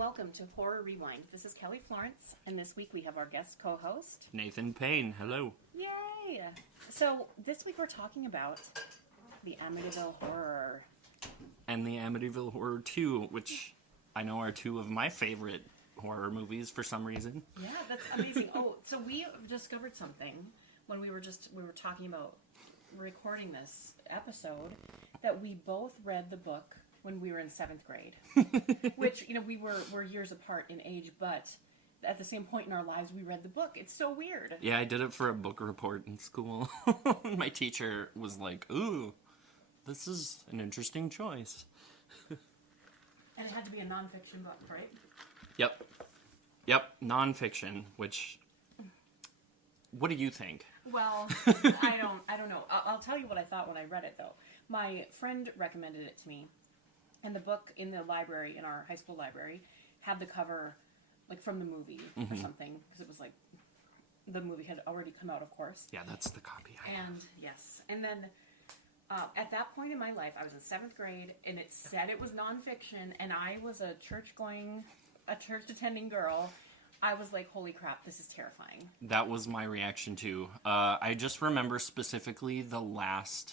welcome to Horror Rewind. This is Kelly Florence, and this week we have our guest co-host, Nathan Payne. Hello. Yay! So, this week we're talking about the Amityville Horror. And the Amityville Horror 2, which I know are two of my favorite horror movies for some reason. Yeah, that's amazing. Oh, so we discovered something when we were talking about recording this episode, that we both read the book when we were in 7th grade. Which, we were years apart in age, but at the same point in our lives, we read the book. It's so weird. Yeah, I did it for a book report in school. My teacher was like, ooh, this is an interesting choice. And it had to be a nonfiction book, right? Yep, nonfiction, which... What do you think? Well, I don't know. I'll tell you what I thought when I read it, though. My friend recommended it to me, and the book in the library, in our high school library, had the cover, like, from the movie or something, because it was, like, the movie had already come out, of course. Yeah, that's the copy I have. And, yes. And then, at that point in my life, I was in 7th grade, and it said it was nonfiction, and I was a church-attending girl. I was like, holy crap, this is terrifying. That was my reaction, too. I just remember specifically the last,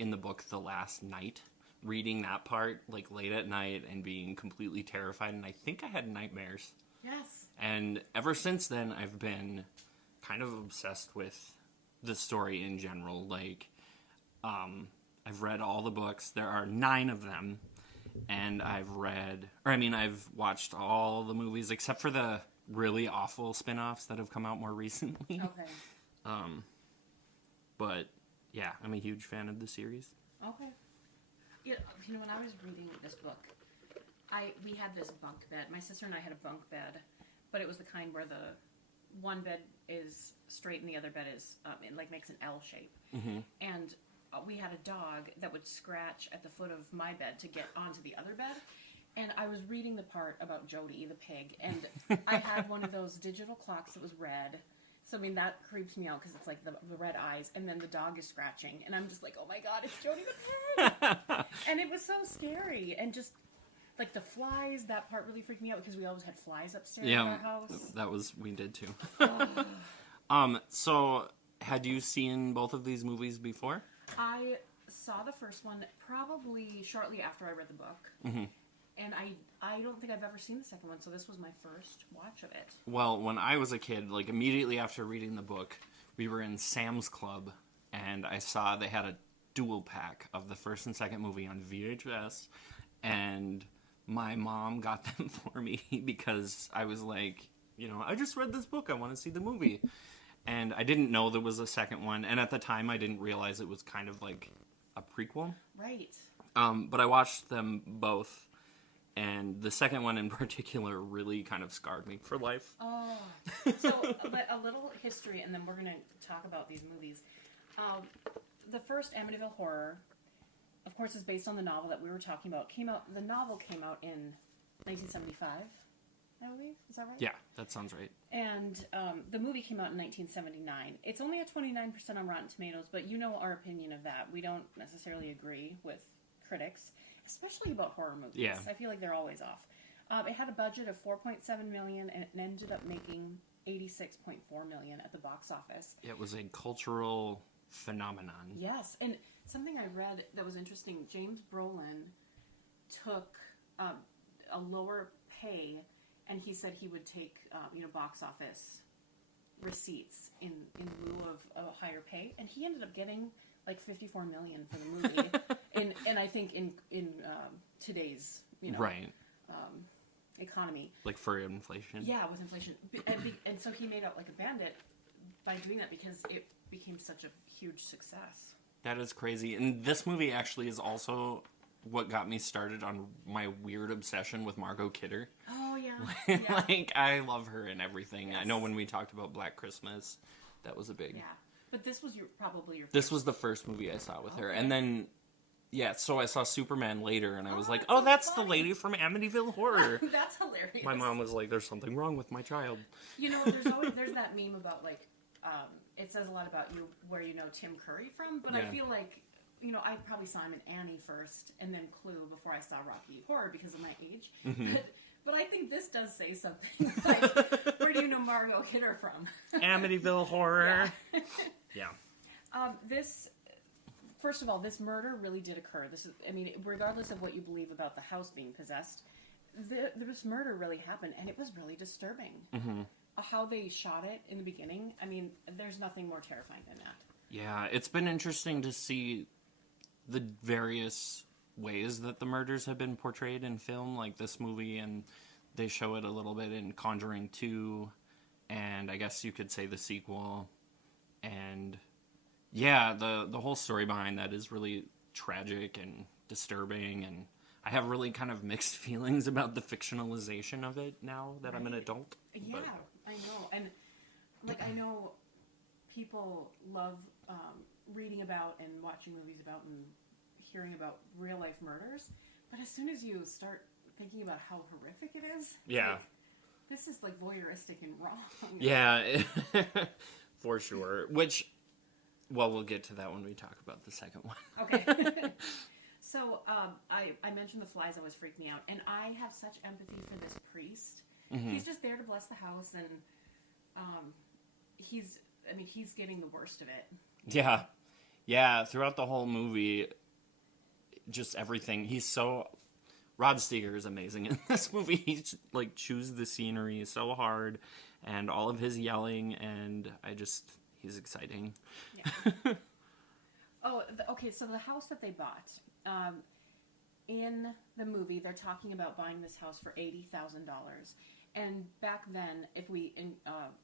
in the book, the last night, reading that part, late at night and being completely terrified, and I think I had nightmares. Yes. And ever since then, I've been kind of obsessed with the story in general. I've read all the books. There are 9 of them. And I've watched all the movies except for the really awful spin-offs that have come out more recently. Okay. But, yeah, I'm a huge fan of the series. Okay. Yeah, when I was reading this book, we had this bunk bed. My sister and I had a bunk bed, but it was the kind where the one bed is straight and the other bed is, makes an L shape. Mm-hmm. And we had a dog that would scratch at the foot of my bed to get onto the other bed. And I was reading the part about Jody, the pig, and I had one of those digital clocks that was red. So, that creeps me out because it's like the red eyes, and then the dog is scratching. And I'm just like, oh my god, it's Jody the pig! And it was so scary. And just, the flies, that part really freaked me out because we always had flies upstairs in our house. We did too. So, had you seen both of these movies before? I saw the first one probably shortly after I read the book. Mm-hmm. And I don't think I've ever seen the second one, so this was my first watch of it. Well, when I was a kid, immediately after reading the book, we were in Sam's Club, and I saw they had a dual pack of the first and second movie on VHS, and my mom got them for me because I was like, I just read this book, I want to see the movie. And I didn't know there was a second one, and at the time I didn't realize it was kind of like a prequel. Right. But I watched them both, and the second one in particular really kind of scarred me for life. Oh. So, a little history, and then we're going to talk about these movies. The first Amityville Horror, of course, is based on the novel that we were talking about. The novel came out in 1975. Is that right? Yeah, that sounds right. And the movie came out in 1979. It's only at 29% on Rotten Tomatoes, but our opinion of that. We don't necessarily agree with critics, especially about horror movies. Yeah. I feel like they're always off. It had a budget of $4.7 million, and it ended up making $86.4 million at the box office. It was a cultural phenomenon. Yes, and something I read that was interesting, James Brolin took a lower pay, and he said he would take, box office receipts in lieu of a higher pay, and he ended up getting $54 million for the movie. and I think in today's right economy, for inflation. Yeah, with inflation, and so he made out like a bandit by doing that because it became such a huge success. That is crazy, and this movie actually is also what got me started on my weird obsession with Margot Kidder. Oh, yeah. I love her and everything. Yes. I know when we talked about Black Christmas, that was a big... Yeah, but this was probably your first... This was the first movie I saw with her. And then, so I saw Superman later, and I was like, that's the lady from Amityville Horror. That's hilarious. My mom was like, there's something wrong with my child. There's that meme about, it says a lot about you where you know Tim Curry from, but I feel like I probably saw him in Annie first, and then Clue before I saw Rocky Horror because of my age. But I think this does say something like, where do you know Mario Kidder from? Amityville Horror. Yeah. First of all, this murder really did occur. Regardless of what you believe about the house being possessed, this murder really happened, and it was really disturbing. How they shot it in the beginning, there's nothing more terrifying than that. Yeah, it's been interesting to see the various ways that the murders have been portrayed in film, like this movie, and they show it a little bit in Conjuring 2, and I guess you could say the sequel, and yeah, the whole story behind that is really tragic and disturbing, and I have really kind of mixed feelings about the fictionalization of it now that I'm an adult. Yeah, but I know, and I know people love reading about and watching movies about and hearing about real life murders, but as soon as you start thinking about how horrific it is, this is voyeuristic and wrong. Yeah, for sure. Which, well, we'll get to that when we talk about the second one. Okay. So I mentioned the flies always freak me out, and I have such empathy for this priest. He's just there to bless the house, and he's getting the worst of it. Yeah. Throughout the whole movie, just everything. Rod Steiger is amazing in this movie. He chews the scenery so hard, and all of his yelling, and he's exciting. Yeah. Okay. So the house that they bought, in the movie, they're talking about buying this house for $80,000. And back then, if we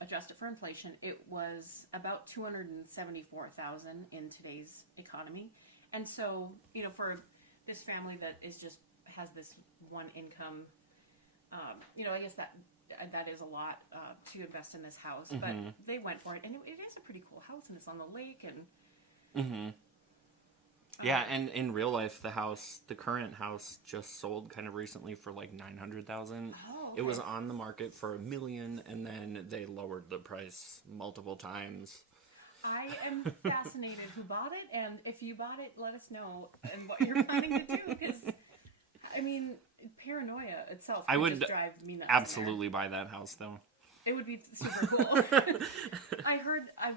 adjust it for inflation, it was about $274,000 in today's economy. And so, for this family that has this one income, I guess that is a lot to invest in this house. But they went for it, and it is a pretty cool house, and it's on the lake, and yeah, and in real life, the current house just sold kind of recently for $900,000. Okay. It was on the market for $1 million, and then they lowered the price multiple times. I am fascinated who bought it, and if you bought it, let us know and what you're planning to do, because paranoia itself would just drive me nuts. Absolutely buy that house, though. It would be super cool. I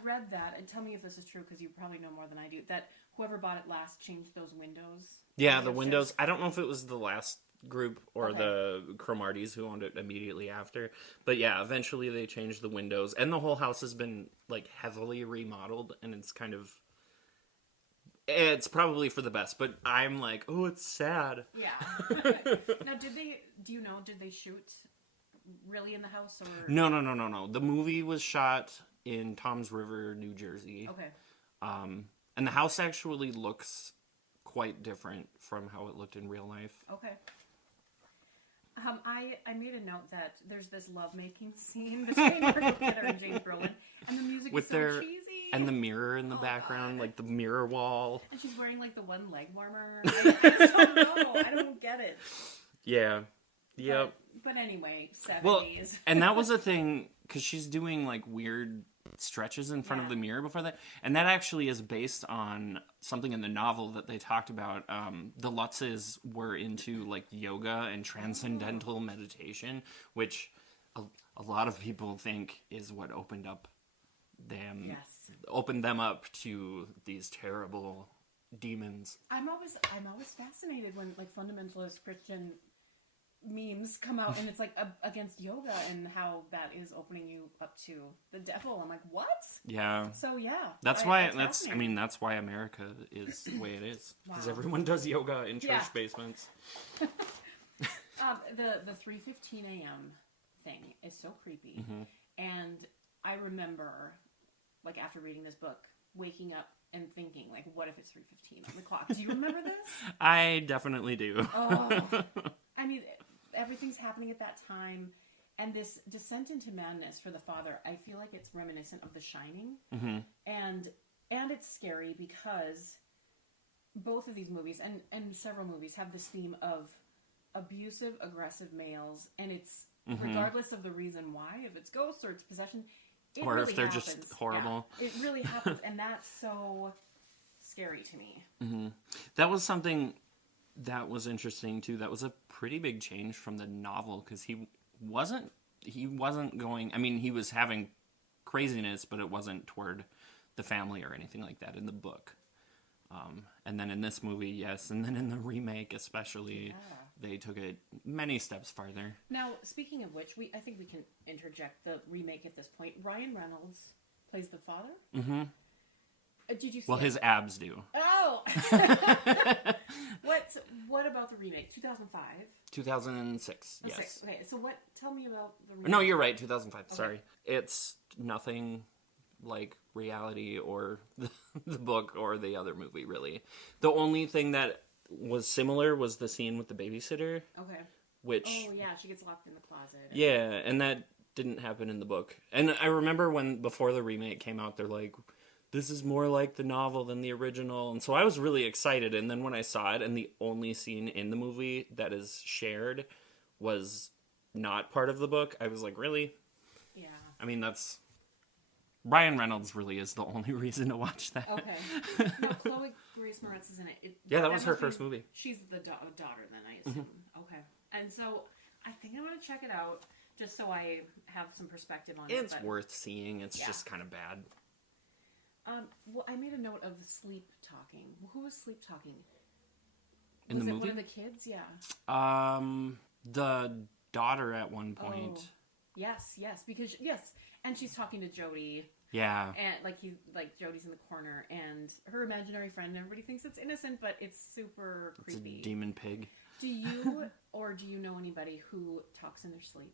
read that, and tell me if this is true, because you probably know more than I do, that whoever bought it last changed those windows. Yeah, the windows. I don't know if it was the last group or the Cromarties who owned it immediately after. But yeah, eventually they changed the windows, and the whole house has been heavily remodeled, and it's probably for the best, but I'm oh, it's sad. Yeah. Now, did they shoot really in the house, or? No. The movie was shot in Toms River, New Jersey. Okay. And the house actually looks quite different from how it looked in real life. Okay. I made a note that there's this lovemaking scene between Margot Kidder and James Brolin, and the music is so cheesy. And the mirror in the background, God. The mirror wall. And she's wearing the one leg warmer. I just don't know. I don't get it. Yeah. Yep. But anyway, 70s. Well, and that was a thing, because she's doing weird stretches in front of the mirror before that, and that actually is based on something in the novel that they talked about. The Lutzes were into yoga and transcendental meditation, which a lot of people think is what opened them up to these terrible demons. I'm always fascinated when fundamentalist Christian memes come out, and it's against yoga and how that is opening you up to the devil. I'm what? Yeah. So yeah. That's why America is the way it is, because everyone does yoga in church basements. The 3:15 a.m. thing is so creepy, and I remember after reading this book, waking up and thinking what if it's 3:15 on the clock? Do you remember this? I definitely do. Oh. Everything's happening at that time, and this descent into madness for the father, I feel like it's reminiscent of The Shining, and it's scary because both of these movies and several movies have this theme of abusive, aggressive males, and it's regardless of the reason why, if it's ghosts or it's possession, or really if they're just horrible. Yeah, it really happens, and that's so scary to me. Mm-hmm. That was something that was interesting too. That was a pretty big change from the novel, because he wasn't going. I mean, he was having craziness, but it wasn't toward the family or anything like that in the book. And then in this movie, yes, and then in the remake especially, they took it many steps farther. Now, speaking of which, I think we can interject the remake at this point. Ryan Reynolds plays the father. Mm-hmm. Did you see Well, his abs do. Oh! What about the remake? 2005? 2006, yes. Okay, so tell me about the remake. No, you're right, 2005, okay. Sorry. It's nothing like reality or the book or the other movie, really. The only thing that was similar was the scene with the babysitter. Okay. Which... Oh, yeah, she gets locked in the closet. Yeah, and that didn't happen in the book. And I remember before the remake came out, they're like, this is more like the novel than the original. And so I was really excited. And then when I saw it, and the only scene in the movie that is shared was not part of the book, I was like, really? Yeah. I mean, Ryan Reynolds really is the only reason to watch that. Okay. No, Chloe Grace Moretz is in it. Yeah, that was her first movie. She's the daughter then, I assume. Mm-hmm. Okay. And so I think I'm going to check it out just so I have some perspective on it. It's worth seeing. It's just kind of bad. Well, I made a note of the sleep talking. Who was sleep talking? In the movie? Was it one of the kids? Yeah. The daughter at one point. Oh. Yes, because and she's talking to Jody. Yeah. And like Jody's in the corner, and her imaginary friend. Everybody thinks it's innocent, but it's super creepy. It's a demon pig. Do you know anybody who talks in their sleep?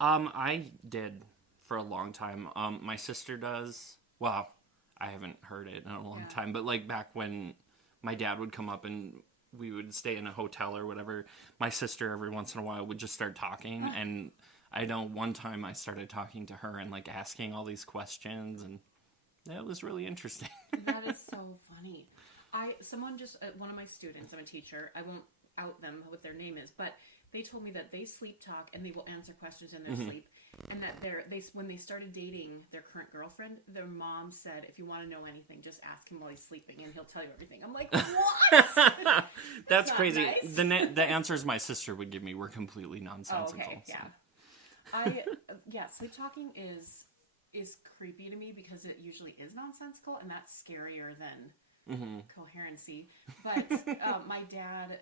I did for a long time. My sister does. Well, I haven't heard it in a long time, but like back when my dad would come up and we would stay in a hotel or whatever, my sister every once in a while would just start talking, and I know one time I started talking to her and like asking all these questions, and that was really interesting. That is so funny. One of my students, I'm a teacher, I won't out them what their name is, but they told me that they sleep talk and they will answer questions in their sleep, and that when they started dating their current girlfriend, their mom said, if you want to know anything, just ask him while he's sleeping and he'll tell you everything. I'm like, what? That's crazy. Nice. The answers my sister would give me were completely nonsensical. Oh, okay, yeah. Sleep talking is creepy to me because it usually is nonsensical, and that's scarier than coherency. But my dad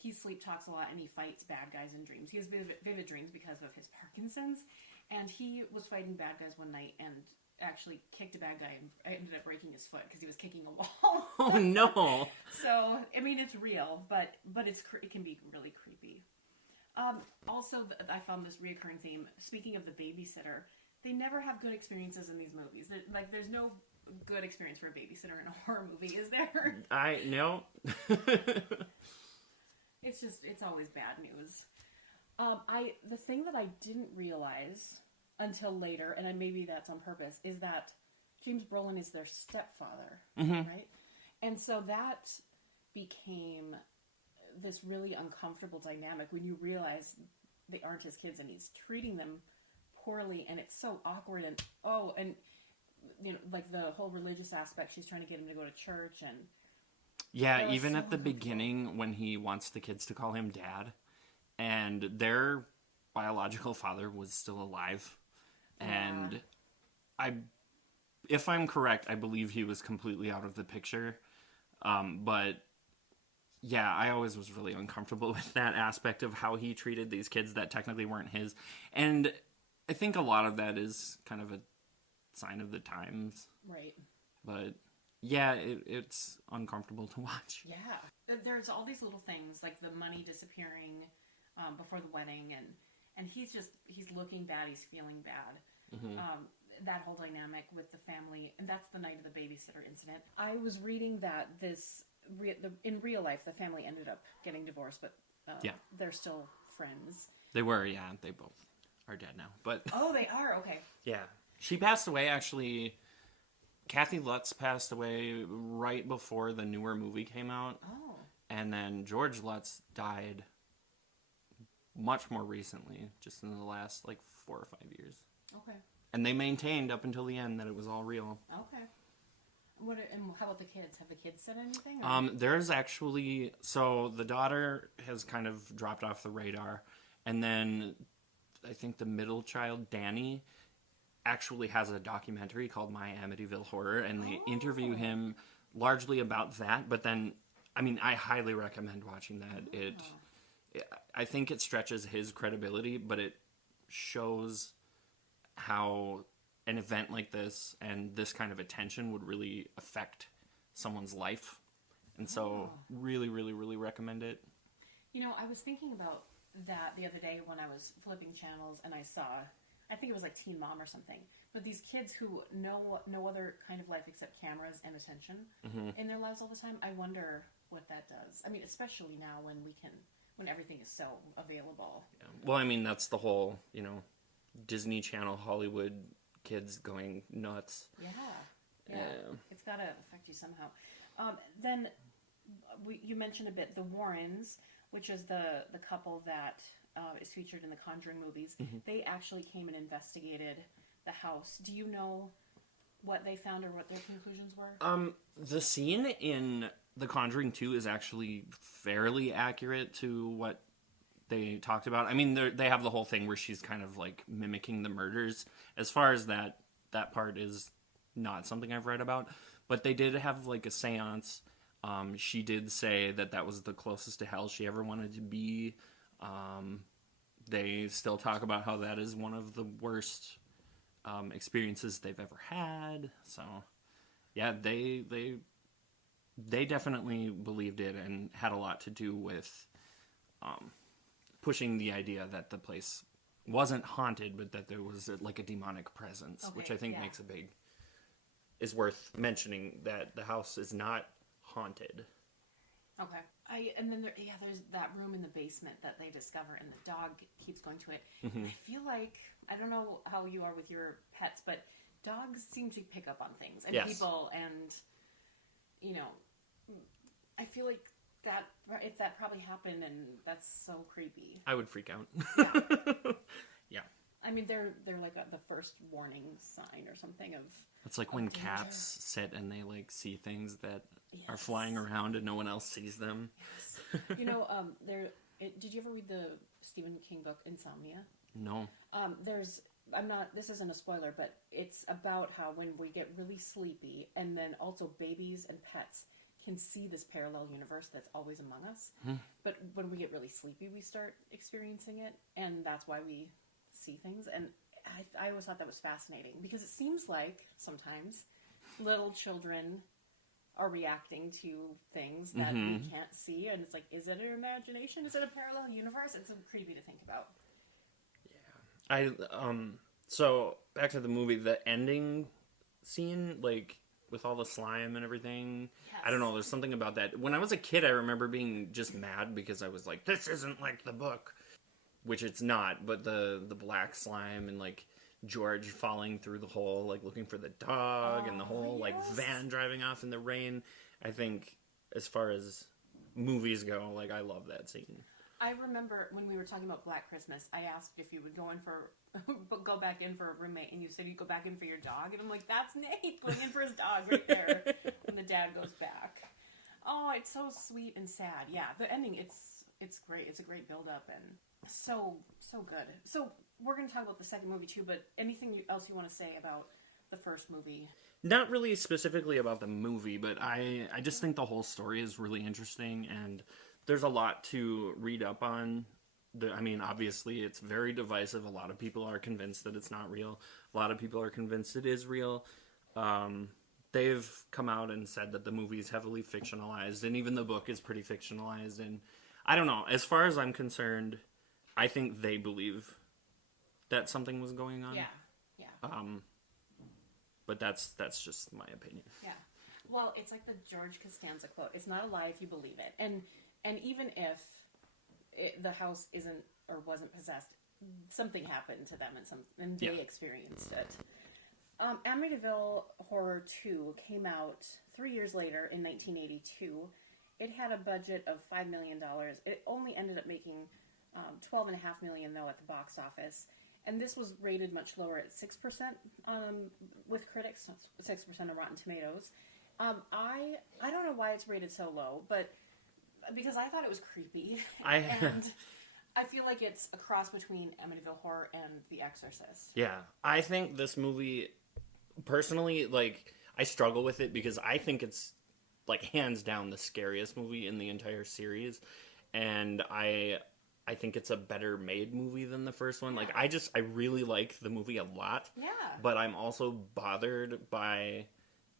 he sleep talks a lot, and he fights bad guys in dreams. He has vivid dreams because of his Parkinson's, and he was fighting bad guys one night and actually kicked a bad guy and ended up breaking his foot because he was kicking a wall. Oh no! So I mean, it's real, but it can be really creepy. Also, I found this reoccurring theme. Speaking of the babysitter, they never have good experiences in these movies. There's no good experience for a babysitter in a horror movie, is there? No. It's always bad news. The thing that I didn't realize until later, and maybe that's on purpose, is that James Brolin is their stepfather, right? And so that became this really uncomfortable dynamic when you realize they aren't his kids and he's treating them poorly, and it's so awkward, and you know, like the whole religious aspect, she's trying to get him to go to church, and yeah, even at the beginning when he wants the kids to call him dad, and their biological father was still alive, and if I'm correct, I believe he was completely out of the picture, but yeah, I always was really uncomfortable with that aspect of how he treated these kids that technically weren't his. And I think a lot of that is kind of a sign of the times. Right. But yeah, it's uncomfortable to watch. Yeah. There's all these little things, like the money disappearing before the wedding, and he's looking bad, he's feeling bad. That whole dynamic with the family, and that's the night of the babysitter incident. I was reading that in real life, the family ended up getting divorced, but they're still friends. They were, yeah. They both are dead now. But oh, they are? Okay. Yeah. She passed away, actually. Kathy Lutz passed away right before the newer movie came out. Oh. And then George Lutz died much more recently, just in the last, 4 or 5 years. Okay. And they maintained up until the end that it was all real. Okay. And how about the kids? Have the kids said anything? Or? There's actually, so the daughter has kind of dropped off the radar, and then I think the middle child, Danny, actually has a documentary called My Amityville Horror, and they interview him largely about that. But then, I mean, I highly recommend watching that. I think it stretches his credibility, but it shows how an event like this and this kind of attention would really affect someone's life. And so really, really, really recommend it. You know, I was thinking about that the other day when I was flipping channels and I saw, I think it was like Teen Mom or something, but these kids who know no other kind of life except cameras and attention in their lives all the time. I wonder what that does. I mean, especially now when everything is so available. Yeah. Well, I mean, that's the whole, Disney Channel, Hollywood kids going nuts. Yeah. It's got to affect you somehow. Then you mentioned a bit the Warrens, which is the couple that is featured in the Conjuring movies. They actually came and investigated the house. Do you know what they found or what their conclusions were? The scene in The Conjuring 2 is actually fairly accurate to what they talked about. I mean, they have the whole thing where she's kind of like mimicking the murders. As far as that part is not something I've read about, but they did have like a seance. She did say that was the closest to hell she ever wanted to be. They still talk about how that is one of the worst experiences they've ever had. So yeah, they definitely believed it and had a lot to do with pushing the idea that the place wasn't haunted, but that there was like a demonic presence, which I think is worth mentioning, that the house is not haunted. Okay. And then there's that room in the basement that they discover, and the dog keeps going to it. I feel like, I don't know how you are with your pets, but dogs seem to pick up on things and people, and I feel like that if that probably happened, and that's so creepy. I would freak out. Yeah. I mean, they're like the first warning sign or something of. It's like when danger. cats sit and they like see things that are flying around and no one else sees them. Yes. Did you ever read the Stephen King book Insomnia? No. This isn't a spoiler, but it's about how when we get really sleepy, and then also babies and pets can see this parallel universe that's always among us. But when we get really sleepy, we start experiencing it, and that's why we see things. And I always thought that was fascinating, because it seems like sometimes little children are reacting to things that we can't see, and it's like, is it an imagination? Is it a parallel universe? It's so creepy to think about. Yeah. So back to the movie, the ending scene, like with all the slime and everything. Yes. I don't know, there's something about that. When I was a kid, I remember being just mad because I was like, this isn't like the book, which it's not, but the black slime and like George falling through the hole, like looking for the dog, and the whole like van driving off in the rain. I think as far as movies go, like I love that scene. I remember when we were talking about Black Christmas, I asked if you would go back in for a roommate, and you said you'd go back in for your dog, and I'm like, that's Nate going in for his dog right there when the dad goes back. Oh, it's so sweet and sad. Yeah, the ending, it's great. It's a great build-up and so good. So we're going to talk about the second movie too, but anything else you want to say about the first movie? Not really specifically about the movie, but I just think the whole story is really interesting, and there's a lot to read up on. I mean, obviously, it's very divisive. A lot of people are convinced that it's not real. A lot of people are convinced it is real. They've come out and said that the movie is heavily fictionalized, and even the book is pretty fictionalized. And I don't know. As far as I'm concerned, I think they believe that something was going on. Yeah. But that's just my opinion. Yeah. Well, it's like the George Costanza quote. It's not a lie if you believe it. And even if the house isn't or wasn't possessed, something happened to them and they experienced it. Amityville Horror 2 came out 3 years later in 1982. It had a budget of $5 million. It only ended up making $12.5 million, though, at the box office. And this was rated much lower at 6% with critics, 6% on Rotten Tomatoes. I don't know why it's rated so low, but because I thought it was creepy. And I feel like it's a cross between Amityville Horror and The Exorcist. Yeah. I think this movie, personally, like, I struggle with it because I think it's, like, hands down the scariest movie in the entire series. And I think it's a better made movie than the first one. Yeah. Like, I really like the movie a lot. Yeah. But I'm also bothered by,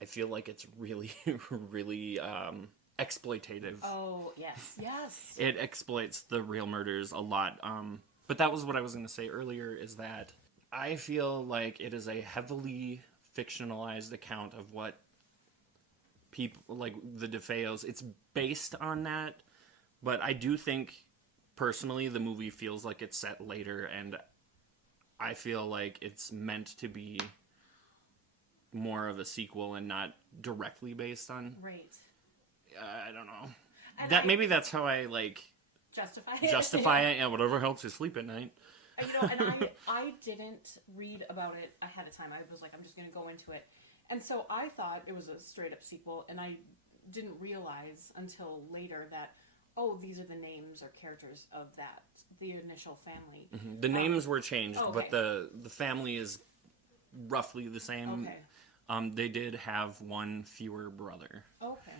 I feel like it's really, really, exploitative. Oh, yes. It exploits the real murders a lot. But that was what I was going to say earlier, is that I feel like it is a heavily fictionalized account of what people, like the DeFeos, it's based on that. But I do think, personally, the movie feels like it's set later, and I feel like it's meant to be more of a sequel and not directly based on. Right. I don't know. And Maybe that's how I, like, justify it. Yeah, whatever helps you sleep at night. And I didn't read about it ahead of time. I was like, I'm just going to go into it. And so I thought it was a straight up sequel, and I didn't realize until later that, oh, these are the names or characters of the initial family. Mm-hmm. The names were changed, okay. but the family is roughly the same. Okay. They did have one fewer brother. Okay.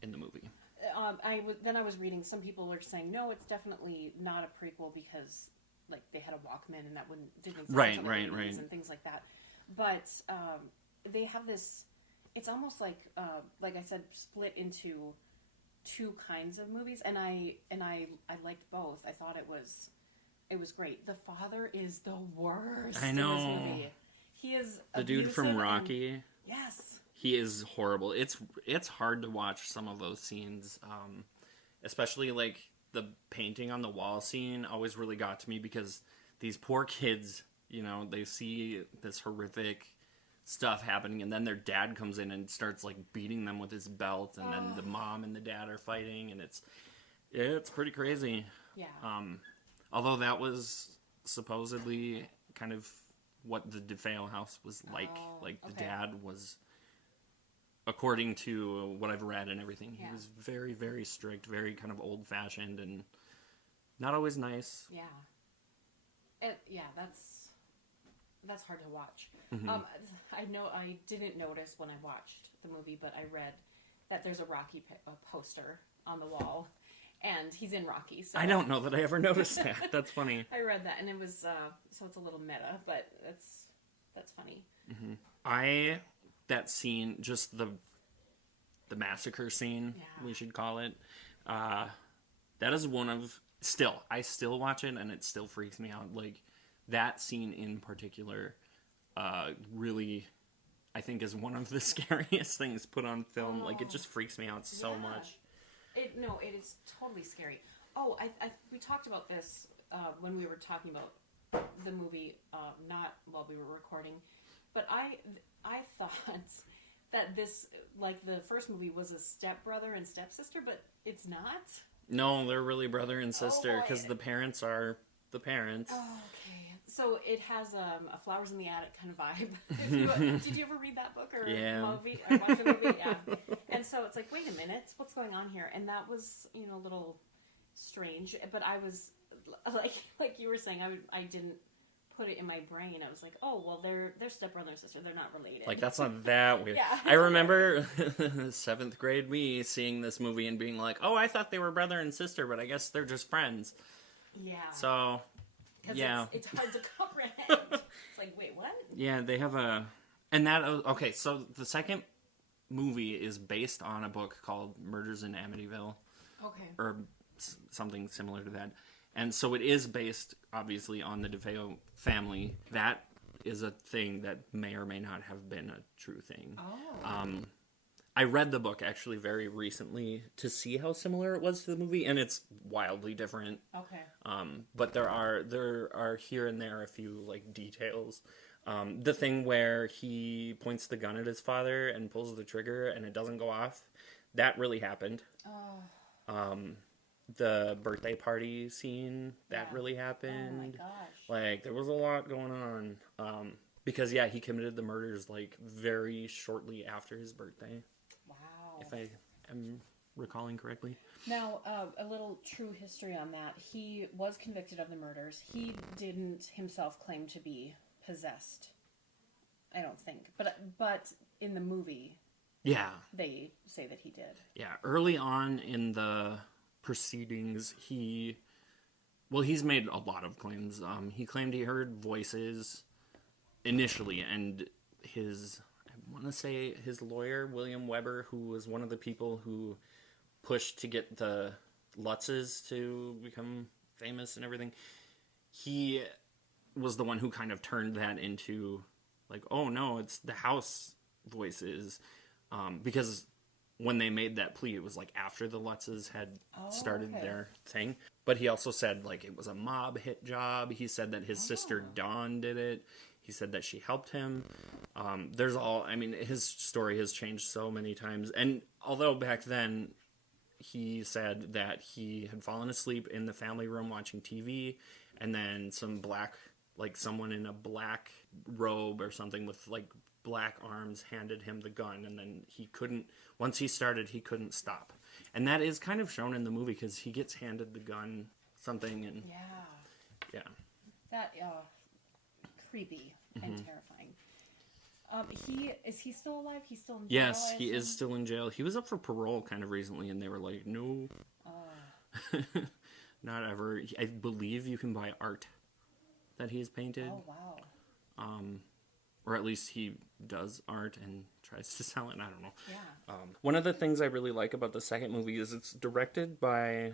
In the movie. I was reading, some people were saying, no, it's definitely not a prequel because, like, they had a Walkman and that didn't exist right, and things like that. But they have this, it's almost like I said, split into two kinds of movies, and I liked both. I thought it was great. The father is the worst. I know. In this movie. He is the dude from Rocky. And, yes. He is horrible. It's hard to watch some of those scenes, especially like the painting on the wall scene always really got to me because these poor kids, they see this horrific stuff happening, and then their dad comes in and starts like beating them with his belt, and then the mom and the dad are fighting, and it's pretty crazy. Yeah. Although that was supposedly kind of what the DeFeo house was like. Like the dad was, according to what I've read and everything, he was very, very strict, very kind of old-fashioned, and not always nice. Yeah. That's hard to watch. Mm-hmm. I know I didn't notice when I watched the movie, but I read that there's a Rocky poster on the wall, and he's in Rocky. So I don't know that I ever noticed that. That's funny. I read that, and it was so it's a little meta, but that's funny. Mm-hmm. That scene, just the massacre scene, we should call it. That is one of I still watch it, and it still freaks me out. Like that scene in particular, really, I think is one of the scariest things put on film. Like it just freaks me out so much. It is totally scary. Oh, we talked about this when we were talking about the movie, not while we were recording, but I thought that this, like the first movie, was a stepbrother and stepsister, but it's not. No, they're really brother and sister because the parents are the parents. Oh, okay. So it has a Flowers in the Attic kind of vibe. Did you ever read that book or movie? Or watch the movie? Yeah. And so it's like, wait a minute, what's going on here? And that was, a little strange. But I was like you were saying, I didn't put it in my brain. I was like, oh, well, they're stepbrother and sister. They're not related. Like, that's not that weird. Yeah. I remember 7th grade me seeing this movie and being like, oh, I thought they were brother and sister, but I guess they're just friends. Yeah. So, yeah. It's hard to comprehend. It's like, wait, what? Yeah, they have a... And that... Okay, so the second movie is based on a book called Murders in Amityville. Okay. Or something similar to that. And so it is based, obviously, on the DeFeo family. That is a thing that may or may not have been a true thing. Oh. I read the book, actually, very recently to see how similar it was to the movie, and it's wildly different. Okay. But there are here and there a few, like, details. The thing where he points the gun at his father and pulls the trigger and it doesn't go off, that really happened. Oh. The birthday party scene, that really happened. Oh my gosh. Like, there was a lot going on. Because, he committed the murders, like, very shortly after his birthday. Wow. if I am recalling correctly. Now, a little true history on that. He was convicted of the murders. He didn't himself claim to be possessed. I don't think. But in the movie, yeah, they say that he did. Yeah, early on in the proceedings, he's made a lot of claims. He claimed he heard voices initially, and I want to say his lawyer, William Weber, who was one of the people who pushed to get the Lutzes to become famous and everything, he was the one who kind of turned that into, like, oh no, it's the house voices. Because when they made that plea, it was like after the Lutzes had started their thing. But he also said, like, it was a mob hit job. He said that his sister Dawn did it. He said that she helped him. His story has changed so many times. And although back then he said that he had fallen asleep in the family room watching TV, and then someone in a black robe or something with, like, black arms handed him the gun, and then once he started, he couldn't stop. And that is kind of shown in the movie, because he gets handed the gun, and... Yeah. That, creepy and terrifying. Is he still alive? He's still in jail? Yes, he is still in jail. He was up for parole kind of recently, and they were like, no. Not ever. I believe you can buy art that he's painted. Oh, wow. Or at least he does art and tries to sell it. I don't know. Yeah. One of the things I really like about the second movie is it's directed by,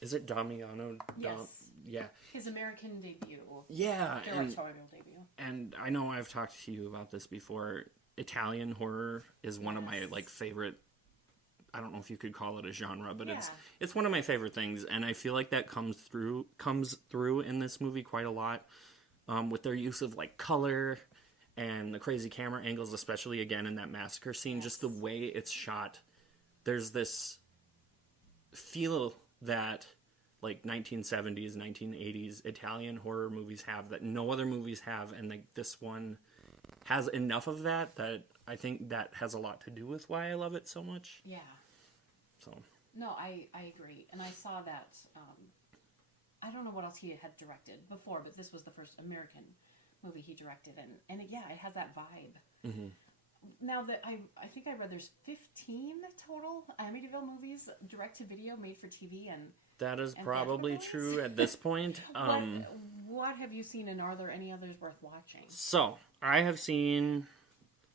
is it Damiano? Yes. Yeah. His American debut. Yeah. Directorial debut. And I know I've talked to you about this before. Italian horror is one of my, like, favorite, I don't know if you could call it a genre, but it's one of my favorite things. And I feel like that comes through in this movie quite a lot. With their use of, like, color and the crazy camera angles, especially, again, in that massacre scene, just the way it's shot. There's this feel that, like, 1970s, 1980s Italian horror movies have that no other movies have, and, like, this one has enough of that I think that has a lot to do with why I love it so much. Yeah. So. No, I agree. And I saw that... I don't know what else he had directed before, but this was the first American movie he directed, and it has that vibe. Mm-hmm. Now that I think I read there's 15 total Amityville movies direct to video made for TV, and that is probably true at this point. What have you seen, and are there any others worth watching? So I have seen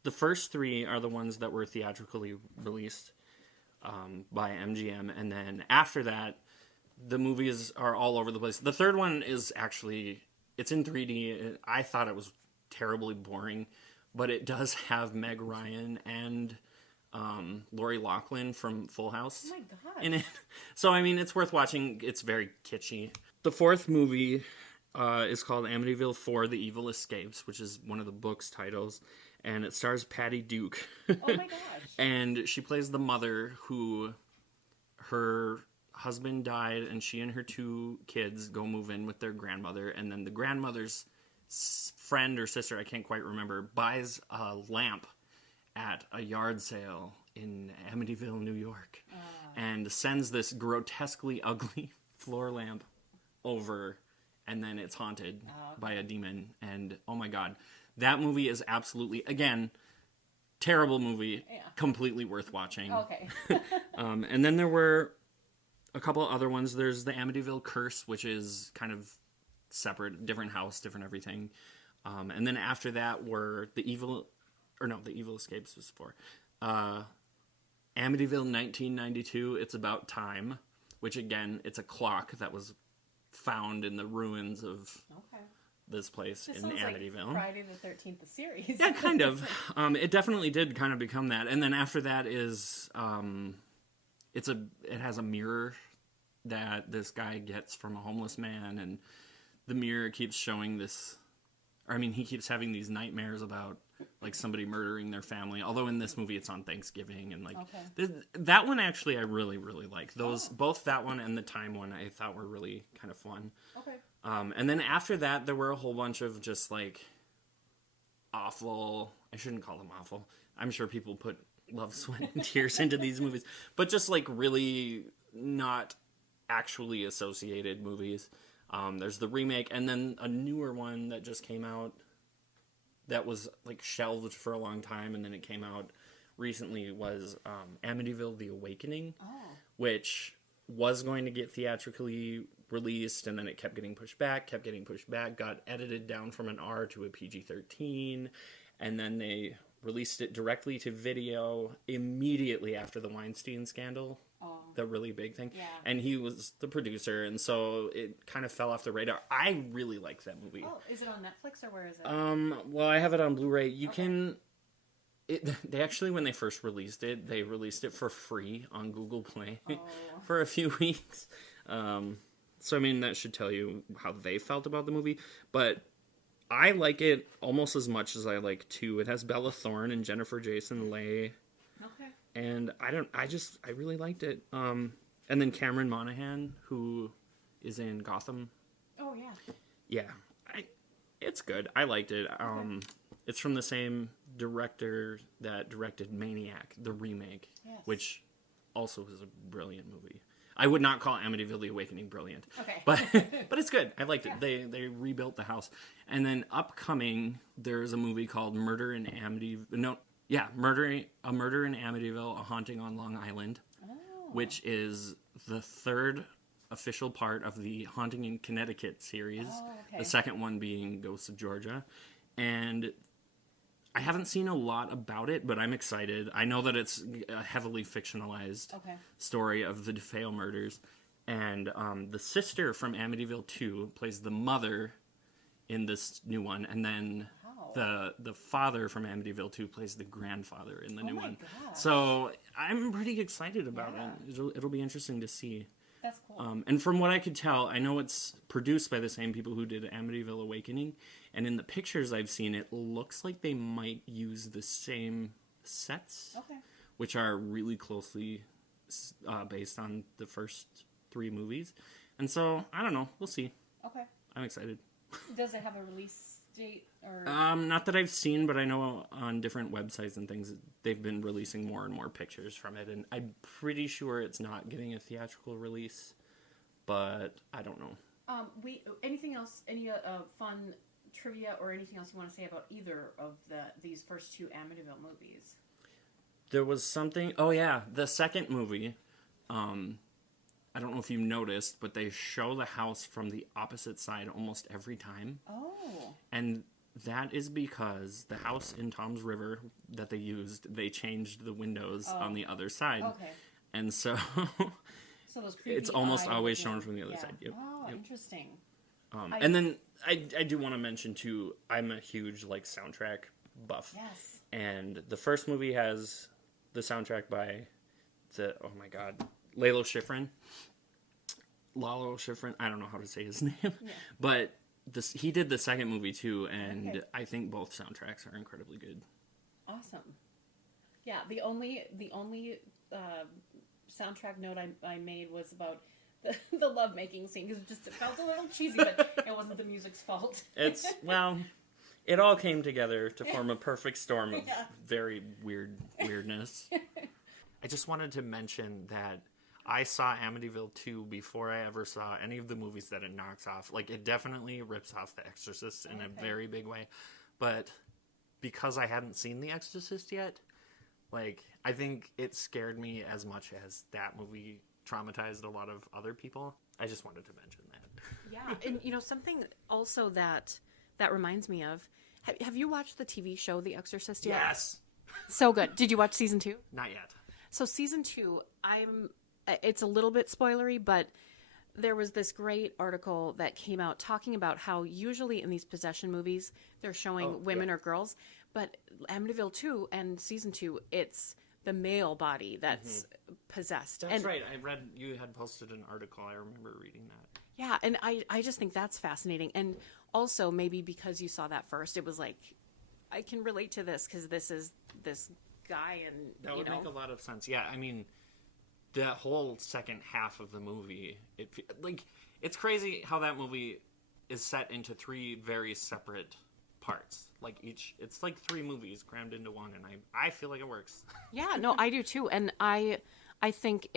the first 3 are the ones that were theatrically released by MGM, and then after that, the movies are all over the place. The third one is actually, it's in 3D. I thought it was terribly boring, but it does have Meg Ryan and Lori Loughlin from Full House in it. So, I mean, it's worth watching. It's very kitschy. The fourth movie is called Amityville 4: The Evil Escapes, which is one of the book's titles, and it stars Patty Duke. Oh my gosh. And she plays the mother who, her husband died, and she and her 2 kids go move in with their grandmother, and then the grandmother's friend or sister, I can't quite remember, buys a lamp at a yard sale in Amityville, New York, and sends this grotesquely ugly floor lamp over, and then it's haunted by a demon, and oh my god, that movie is absolutely, again, terrible movie, completely worth watching. Okay. And then there were a couple of other ones. There's the Amityville Curse, which is kind of separate, different house, different everything. And then after that were The Evil Escapes was 4. Amityville 1992, It's About Time, which again, it's a clock that was found in the ruins of this place in Amityville. Like Friday the 13th, the series. Yeah, kind of. It definitely did kind of become that. And then after that is, it has a mirror that this guy gets from a homeless man, and the mirror keeps showing this, he keeps having these nightmares about, like, somebody murdering their family. Although in this movie it's on Thanksgiving, and, like, that one actually I really, really like. Both that one and the Time one I thought were really kind of fun. Okay. And then after that there were a whole bunch of just, like, awful, I shouldn't call them awful. I'm sure people put love, sweat, and tears into these movies. But just, like, really not actually associated movies. There's the remake, and then a newer one that just came out that was, like, shelved for a long time, and then it came out recently was Amityville The Awakening, which was going to get theatrically released, and then it kept getting pushed back, got edited down from an R to a PG-13, and then they released it directly to video immediately after the Weinstein scandal, the really big thing. Yeah. And he was the producer, and so it kind of fell off the radar. I really like that movie. Oh, is it on Netflix, or where is it? Well, I have it on Blu-ray. You can... They actually, when they first released it, they released it for free on Google Play for a few weeks. So, I mean, that should tell you how they felt about the movie. But I like it almost as much as I like 2. It has Bella Thorne and Jennifer Jason Leigh. Okay. And I really liked it. And then Cameron Monaghan, who is in Gotham. Oh, yeah. Yeah. It's good. I liked it. It's from the same director that directed Maniac, the remake, which also is a brilliant movie. I would not call Amityville The Awakening brilliant, but it's good. I liked it. They rebuilt the house, and then upcoming there's a movie called Murder in Amityville. Murder in Amityville: A Haunting on Long Island, which is the third official part of the Haunting in Connecticut series. The second one being Ghosts of Georgia, and I haven't seen a lot about it, but I'm excited. I know that it's a heavily fictionalized story of the DeFeo murders. And the sister from Amityville 2 plays the mother in this new one. And then the father from Amityville 2 plays the grandfather in the new one. Gosh. So I'm pretty excited about it. It'll be interesting to see. That's cool. And from what I could tell, I know it's produced by the same people who did Amityville Awakening. And in the pictures I've seen, it looks like they might use the same sets, which are really closely based on the first 3 movies. And so, I don't know. We'll see. Okay. I'm excited. Does it have a release date? Or not that I've seen, but I know on different websites and things, they've been releasing more and more pictures from it. And I'm pretty sure it's not getting a theatrical release, but I don't know. Anything else? Any fun trivia or anything else you want to say about either of these first 2 Amityville movies? There was something... Oh, yeah. The second movie, I don't know if you noticed, but they show the house from the opposite side almost every time. Oh. And that is because the house in Tom's River that they used, they changed the windows on the other side. Okay. And so... so those creepy it's almost always shown from the other side. Yep. Oh, yep. Interesting. And then I do want to mention, too, I'm a huge, soundtrack buff. Yes. And the first movie has the soundtrack by oh my God, Lalo Schifrin. I don't know how to say his name. Yeah. But he did the second movie, too, and I think both soundtracks are incredibly good. Awesome. Yeah, the only soundtrack note I made was about the lovemaking scene, because it felt a little cheesy, but it wasn't the music's fault. It all came together to form a perfect storm of very weirdness. I just wanted to mention that I saw Amityville 2 before I ever saw any of the movies that it knocks off. It definitely rips off The Exorcist in a very big way. But because I hadn't seen The Exorcist yet, I think it scared me as much as that movie traumatized a lot of other people. I just wanted to mention that. Yeah, and something also that reminds me of, have you watched the TV show The Exorcist yet? Yes. So good. Did you watch season 2? Not yet. So season 2, it's a little bit spoilery, but there was this great article that came out talking about how usually in these possession movies, they're showing women or girls, but Amityville 2 and season 2, it's the male body that's possessed. That's right. I read you had posted an article. I remember reading that. Yeah, and I just think that's fascinating. And also, maybe because you saw that first, it was I can relate to this because this is this guy, and that would make a lot of sense. Yeah, I mean, the whole second half of the movie, it's crazy how that movie is set into 3 very separate parts. Like it's like 3 movies crammed into one, and I feel like it works. Yeah, no, I do too, and I think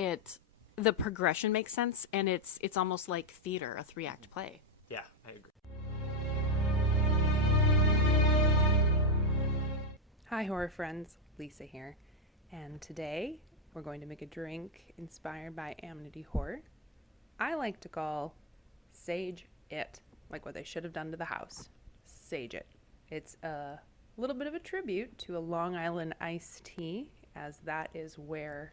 the progression makes sense, and it's almost like theater, a 3-act play. Yeah, I agree. Hi, horror friends. Lisa here. And today we're going to make a drink inspired by Amityville Horror. I like to call Sage It, like what they should have done to the house. Sage It. It's a little bit of a tribute to a Long Island iced tea, as that is where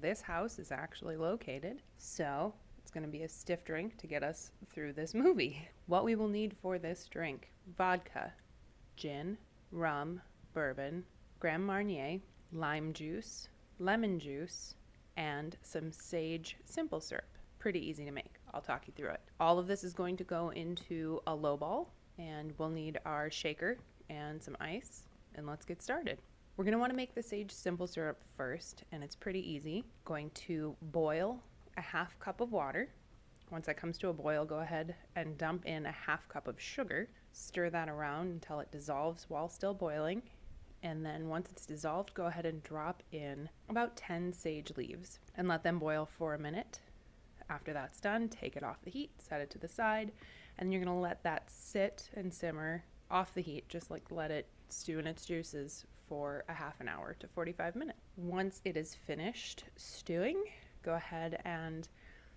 this house is actually located. So it's going to be a stiff drink to get us through this movie. What we will need for this drink: vodka, gin, rum, bourbon, Grand Marnier, lime juice, lemon juice, and some sage simple syrup. Pretty easy to make. I'll talk you through it. All of this is going to go into a low ball, and we'll need our shaker and some ice, and let's get started. We're going to want to make the sage simple syrup first, and it's pretty easy. Going to boil a 1/2 cup of water. Once that comes to a boil, go ahead and dump in a 1/2 cup of sugar. Stir that around until it dissolves while still boiling. And then once it's dissolved, go ahead and drop in about 10 sage leaves and let them boil for a minute. After that's done, take it off the heat, set it to the side, and you're going to let that sit and simmer off the heat, just like let it stew in its juices for a 1/2 hour to 45 minutes. Once it is finished stewing, go ahead and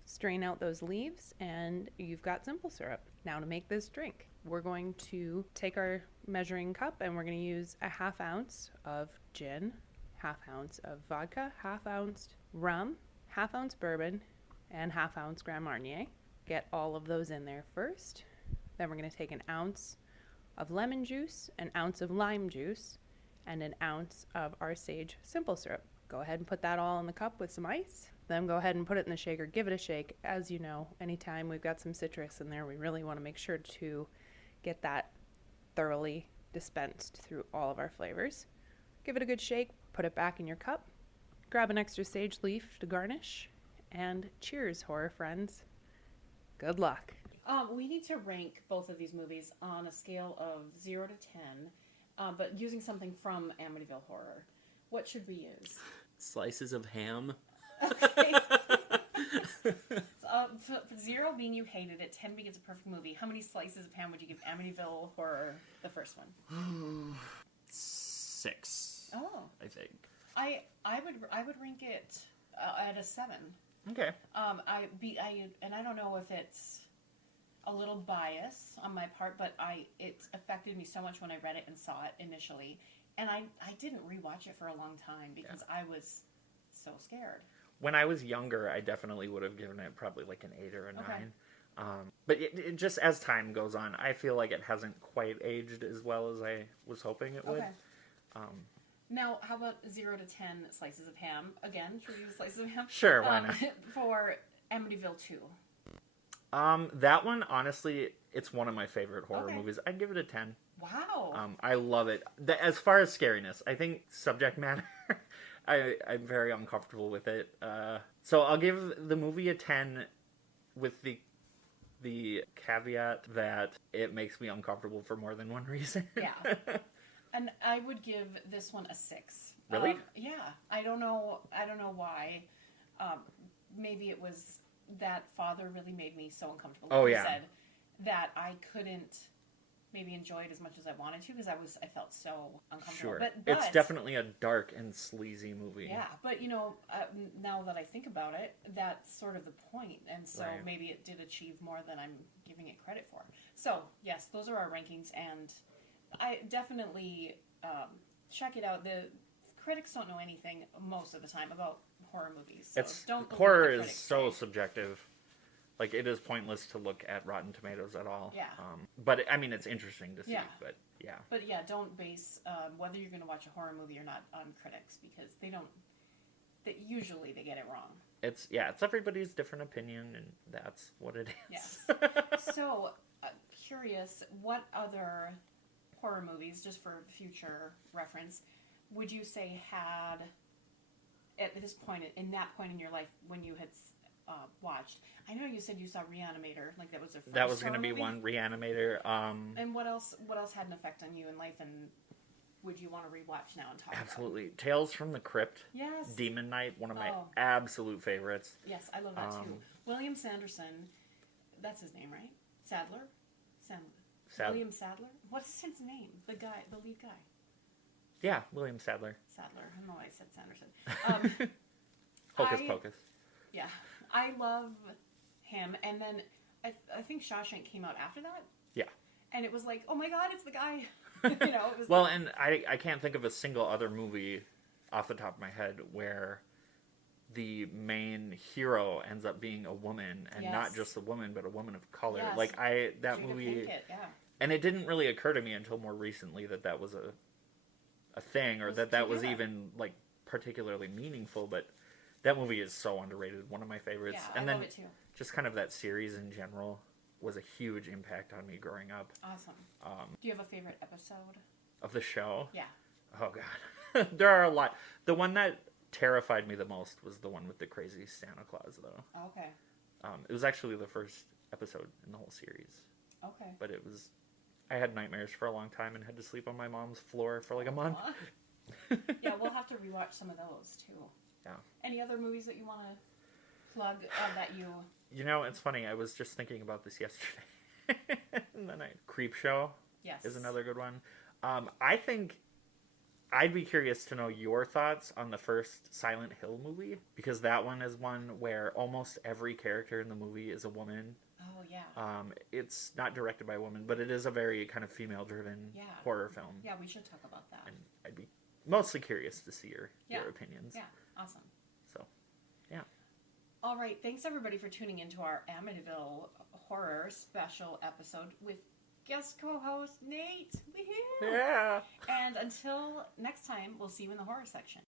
strain out those leaves, and you've got simple syrup. Now to make this drink, we're going to take our measuring cup and we're going to use a 1/2 ounce of gin, 1/2 ounce of vodka, 1/2 ounce rum, 1/2 ounce bourbon, and 1/2 ounce Grand Marnier. Get all of those in there first. Then we're going to take 1 ounce of lemon juice, 1 ounce of lime juice, and 1 ounce of our sage simple syrup. Go ahead and put that all in the cup with some ice. Then go ahead and put it in the shaker. Give it a shake. As you know, anytime we've got some citrus in there, we really want to make sure to get that thoroughly dispensed through all of our flavors. Give it a good shake. Put it back in your cup. Grab an extra sage leaf to garnish. And cheers, horror friends. Good luck. We need to rank both of these movies on a scale of 0 to 10, but using something from Amityville Horror. What should we use? Slices of ham. Okay. For 0 being you hated it, 10 being it's a perfect movie, how many slices of ham would you give Amityville Horror, the first one? 6. Oh. I think. I would rank it at a 7. Okay. And I don't know if it's a little bias on my part, but it affected me so much when I read it and saw it initially, and I didn't rewatch it for a long time because I was so scared. When I was younger, I definitely would have given it probably like an 8 or a 9. Okay. But it just, as time goes on, I feel like it hasn't quite aged as well as I was hoping it would. Okay. Now, how about 0 to 10 slices of ham? Again, should we use slices of ham? Sure, why not? For Amityville 2. That one, honestly, it's one of my favorite horror movies. I'd give it a 10. Wow. I love it. As far as scariness, I think subject matter, I'm very uncomfortable with it. So I'll give the movie a 10 with the caveat that it makes me uncomfortable for more than one reason. Yeah. And I would give this one a 6. Really? Yeah. I don't know why. Maybe it was that father really made me so uncomfortable. Like you said, that I couldn't maybe enjoy it as much as I wanted to because I felt so uncomfortable. Sure. But it's definitely a dark and sleazy movie. Yeah, but now that I think about it, that's sort of the point, and so maybe it did achieve more than I'm giving it credit for. So yes, those are our rankings, and I definitely check it out. The critics don't know anything most of the time about horror movies. So horror is so subjective. Like, it is pointless to look at Rotten Tomatoes at all. Yeah. But, I mean, it's interesting to see. Yeah. But, yeah. But, yeah, don't base whether you're going to watch a horror movie or not on critics, because usually they get it wrong. It's everybody's different opinion, and that's what it is. Yes. So, curious, what other horror movies, just for future reference, would you say had, at this point, in that point in your life, when you had watched. I know you said you saw Reanimator, like that was a first That was going to horror be movie. one, Reanimator. And what else had an effect on you in life, and would you want to rewatch now and talk Absolutely. Tales from the Crypt. Yes. Demon Knight, one of my Oh. absolute favorites. Yes, I love that too. William Sanderson, that's his name, right? Sadler? William Sadler? What is his name? The lead guy. Yeah, William Sadler. Sadler. I don't know why I said Sanderson. Hocus Pocus. Yeah, I love him. And then I think Shawshank came out after that. Yeah. And it was like, oh my God, it's the guy. You know, it was Well, and I can't think of a single other movie off the top of my head where the main hero ends up being a woman, and Yes. not just a woman, but a woman of color. Yes. Like that Jada movie, Pinkett, yeah. and it didn't really occur to me until more recently that was a thing, or that was yeah. even like particularly meaningful. But that movie is so underrated. One of my favorites. Yeah, and I then love it too. just kind of that series in general was a huge impact on me growing up. Awesome. Do you have a favorite episode? Of the show. Yeah. Oh god, there are a lot. The one that terrified me the most was the one with the crazy Santa Claus, though. Okay. It was actually the first episode in the whole series, Okay. but it was. I had nightmares for a long time and had to sleep on my mom's floor for like a month. Yeah, we'll have to rewatch some of those too. Yeah. Any other movies that you want to plug that you? You know, it's funny. I was just thinking about this yesterday, and then Creep Show Yes. is another good one. I think I'd be curious to know your thoughts on the first Silent Hill movie, because that one is one where almost every character in the movie is a woman. Oh yeah. It's not directed by a woman, but it is a very kind of female-driven Yeah. horror film. Yeah, we should talk about that. And I'd be mostly curious to see your Yeah. opinions. Yeah. Awesome. So, yeah. All right. Thanks everybody for tuning into our Amityville Horror special episode with guest co-host Nate. Woohoo! Yeah. And until next time, we'll see you in the horror section.